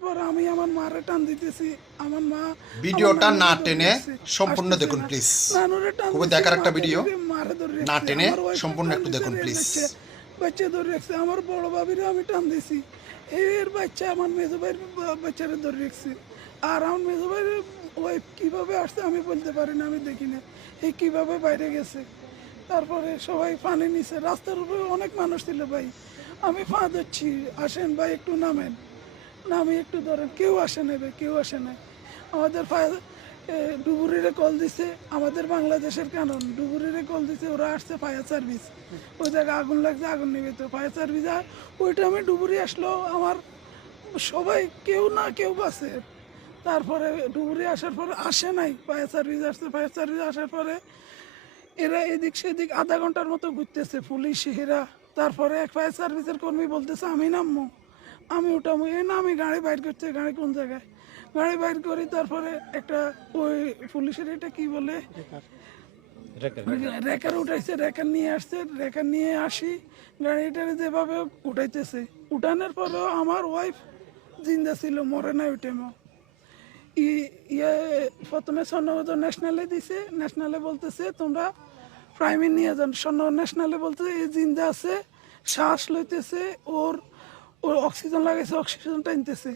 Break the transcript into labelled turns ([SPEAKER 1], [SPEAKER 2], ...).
[SPEAKER 1] পরে আমি আমার মারে টান দিতেছি আমার মা
[SPEAKER 2] ভিডিওটা না টেনে সম্পূর্ণ দেখুন,
[SPEAKER 1] টান
[SPEAKER 2] খুবই দেখার একটা ভিডিও। না টেনে সম্পূর্ণ একটু দেখুন, please।
[SPEAKER 1] বাচ্চা- ধরে রাখছে আমার বড় ভাবিরে আমি টান দিছি। এর বাচ্চা আমার মেজো ভাইয়ের বাচ্চারে ধরে রাখছে। আর আমার মেজো ভাইয়ের ওয়াইফ কীভাবে আসছে আমি বলতে পারি না আমি দেখি না। এই কীভাবে বাইরে গেছে? তারপরে সবাই পানি নিছে। রাস্তার উপরে অনেক মানুষ ছিল ভাই। আমি ফা দিচ্ছি আসেন ভাই একটু নামেন। নামি একটু ধরেন, কেউ আসে নেবে কেউ আসে না আমাদের ডুবুরিরে কল দিছে, আমাদের বাংলাদেশের কারণ। ডুবুরিরে কল দিছে, ওরা আসছে ফায়ার সার্ভিস। ওই জায়গায় আগুন লাগছে, আগুন নেবে তো। ফায়ার সার্ভিস, আর ওই টাইমে ডুবুরি আসলো, আমার সবাই কেউ না কেউ বাসে তারপরে ডুবুরি আসার পরে আসে নাই, ফায়ার সার্ভিস আসছে, ফায়ার সার্ভিস আসার পরে এরা এদিক সেদিক আধা ঘণ্টার মতো ঘুরতেছে, পুলিশ, এরা। তারপরে এক ফায়ার সার্ভিসের কর্মী বলতেছে, আমি নামবো। আমি উঠামো এ না আমি গাড়ি বাইর করতে গাড়ি কোন জায়গায়? গাড়ি বাইর করি তারপরে একটা ওই পুলিশের এটা কি বলে? রেকার উঠাইছে রেকার নিয়ে আসছে রেকার নিয়ে আসি গাড়িটা যেভাবে উঠাইতেছে। উঠানোর পরেও আমার ওয়াইফ জিন্দা ছিল মরে না ওই টাইমও ই- ইয়ে প্রথমে স্বর্ণপদ ন্যাশনালে দিছে ন্যাশনালে বলতেছে তোমরা প্রাইমে নিয়ে যান। স্বর্ণ ন্যাশনালে বলতেছে এই জিন্দা আছে শ্বাস লইতেছে ওর ওর অক্সিজেন লাগাইছে অক্সিজেন টানতেছে